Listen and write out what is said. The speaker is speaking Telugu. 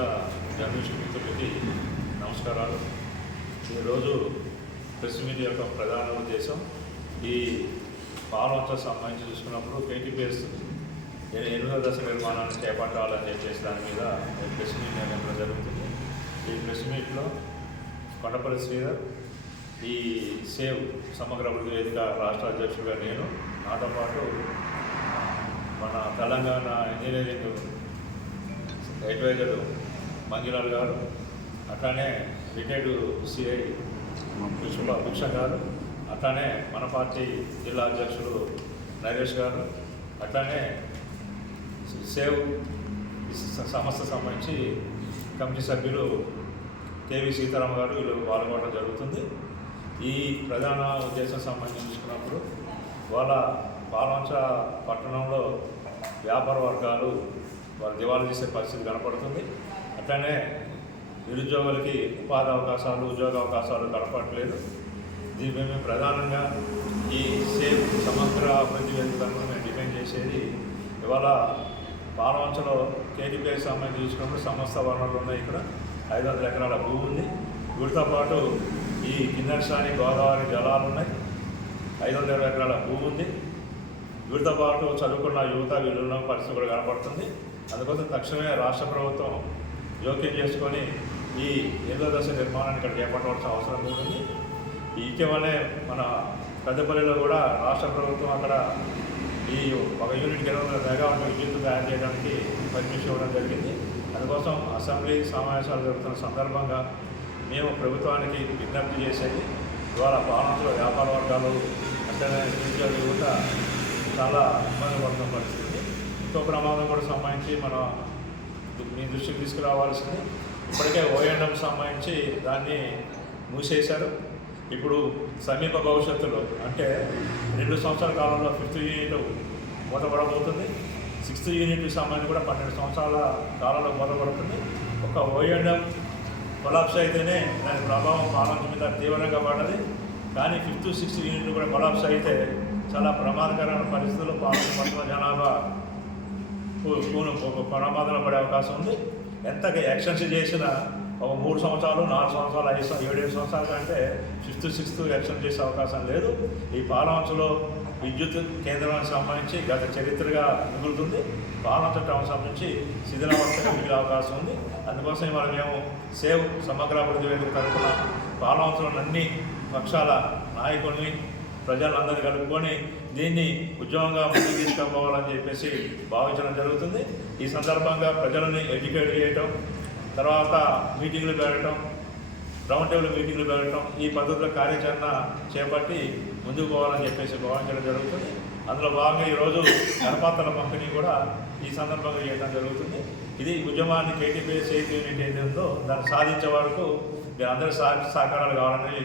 మీడియా జర్నలిస్ట్ మిత్రులకి నమస్కారాలు. ఈరోజు ప్రెస్ మీట్ యొక్క ప్రధాన ఉద్దేశం ఈ పాలనోత్సవం సంబంధించి చూసుకున్నప్పుడు కేటీపీఎస్ 8వ దశ నిర్మాణాన్ని చేపట్టాలని చెప్పేసి దాని మీద ప్రెస్ మీట్ నిర్వహించడం జరుగుతుంది. ఈ ప్రెస్ మీట్లో కొండపల్లి శ్రీధర్, ఈ సేవ్ సమగ్ర అభివృద్ధి వేదిక రాష్ట్ర అధ్యక్షుడిగా నేను, నాతో పాటు మన తెలంగాణ ఇంజనీరింగ్ అడ్వైజర్ మంజులాల్ గారు, అట్లానే రిటైర్డ్ సిఐ భూష గారు, అట్లానే మన పార్టీ జిల్లా అధ్యక్షుడు నరేష్ గారు, అట్లానే సేవ్ సంస్థ సంబంధించి కమిటీ సభ్యులు కేవీ సీతారామ గారు వీళ్ళు పాల్గొనడం జరుగుతుంది. ఈ ప్రధాన ఉద్దేశం సంబంధించి చూసుకున్నప్పుడు వాళ్ళ పాల్వంచ పట్టణంలో వ్యాపార వర్గాలు వారు దివాళా చేసే పరిస్థితి కనపడుతుంది. అట్లనే నిరుద్యోగులకి ఉపాధి అవకాశాలు, ఉద్యోగ అవకాశాలు కనపడట్లేదు. దీని మేము ప్రధానంగా ఈ సేవ్ సమగ్ర అభివృద్ధి వేదిక మేము డిపెండ్ చేసేది ఇవాళ పాలవంచలో కేటీపీఎస్ సంబంధించి చూసుకున్నప్పుడు సమస్త వనరులు ఉన్నాయి. ఇక్కడ 500 ఎకరాల భూమి ఉంది. వీటితో పాటు ఈ కిన్నెరసాని గోదావరి జలాలు ఉన్నాయి. 520 ఎకరాల భూమి ఉంది. వీటితో పాటు చదువుకున్న యువత వీళ్ళున్న పరిస్థితి కూడా కనపడుతుంది. అందుకోసం తక్షణమే రాష్ట్ర ప్రభుత్వం జోక్యం చేసుకొని ఈ 8వ దశ నిర్మాణాన్ని ఇక్కడ చేపట్టవలసిన అవసరం కూడా ఉంది. ఇటీవలే మన పెద్దపల్లిలో కూడా రాష్ట్ర ప్రభుత్వం అక్కడ ఈ 1 యూనిట్ 20 మెగావాట్ల విద్యుత్ తయారు చేయడానికి పర్మిషన్ ఇవ్వడం జరిగింది. అందుకోసం అసెంబ్లీ సమావేశాలు జరుగుతున్న సందర్భంగా మేము ప్రభుత్వానికి విజ్ఞప్తి చేసేది ద్వారా పాలనలో వ్యాపార వర్గాలు అట్లనే నిరుద్యోగ యువత చాలా ఇబ్బంది పడుతున్న పరిస్థితి. ఇంకో ప్రమాదం కూడా సంబంధించి మనం మీ దృష్టికి తీసుకురావాల్సింది, ఇప్పటికే ఓఎండం సంబంధించి దాన్ని మూసేశారు. ఇప్పుడు సమీప భవిష్యత్తులో అంటే 2 సంవత్సరాల కాలంలో 5th యూనిట్ మూతపడబోతుంది. 6th యూనిట్కి సంబంధించి కూడా 12 సంవత్సరాల కాలంలో మూతపడుతుంది. ఒక ఓఎండం కొలాప్స్ అయితేనే దాని ప్రభావం పాలన మీద తీవ్రంగా పడ్డది. కానీ 5th, 6th యూనిట్లు కూడా కొలాప్స్ అయితే చాలా ప్రమాదకరమైన పరిస్థితుల్లో పాలన జనాభా ప్రమాదంలో పడే అవకాశం ఉంది. ఎంత ఎక్స్టెన్షన్ చేసినా ఒక 3 సంవత్సరాలు, 4 సంవత్సరాలు, 7 సంవత్సరాల కంటే 5th, 6th ఎక్స్టెండ్ చేసే అవకాశం లేదు. ఈ పాలవంచలో విద్యుత్ కేంద్రానికి సంబంధించి గత చరిత్రగా మిగులుతుంది. పాలవంచ టౌన్ సంబంధించి శిథిలావస్థగా మిగిలే అవకాశం ఉంది. అందుకోసం ఇవాళ మేము సేవ్ సమగ్ర అభివృద్ధి వేదిక తరఫున పాలవంచలోని అన్ని పక్షాల నాయకుల్ని, ప్రజలందరినీ కలుపుకొని దీన్ని ఉద్యమంగా ముందుకు తీసుకుపోవాలని చెప్పేసి భావించడం జరుగుతుంది. ఈ సందర్భంగా ప్రజలని ఎడ్యుకేట్ చేయటం, తర్వాత మీటింగ్లు పెట్టడం, రౌండ్ టేబుల్ మీటింగ్లు పెట్టడం, ఈ పద్ధతిలో కార్యాచరణ చేపట్టి ముందుకు పోవాలని చెప్పేసి భావించడం జరుగుతుంది. అందులో భాగంగా ఈరోజు కరపత్రాల పంపిణీ కూడా ఈ సందర్భంగా చేయడం జరుగుతుంది. ఇది ఉద్యమాన్ని కేటీపీఎస్ 8th యూనిట్ ఏది ఉందో దాన్ని సాధించే వరకు అందరి సహకారాలు కావాలని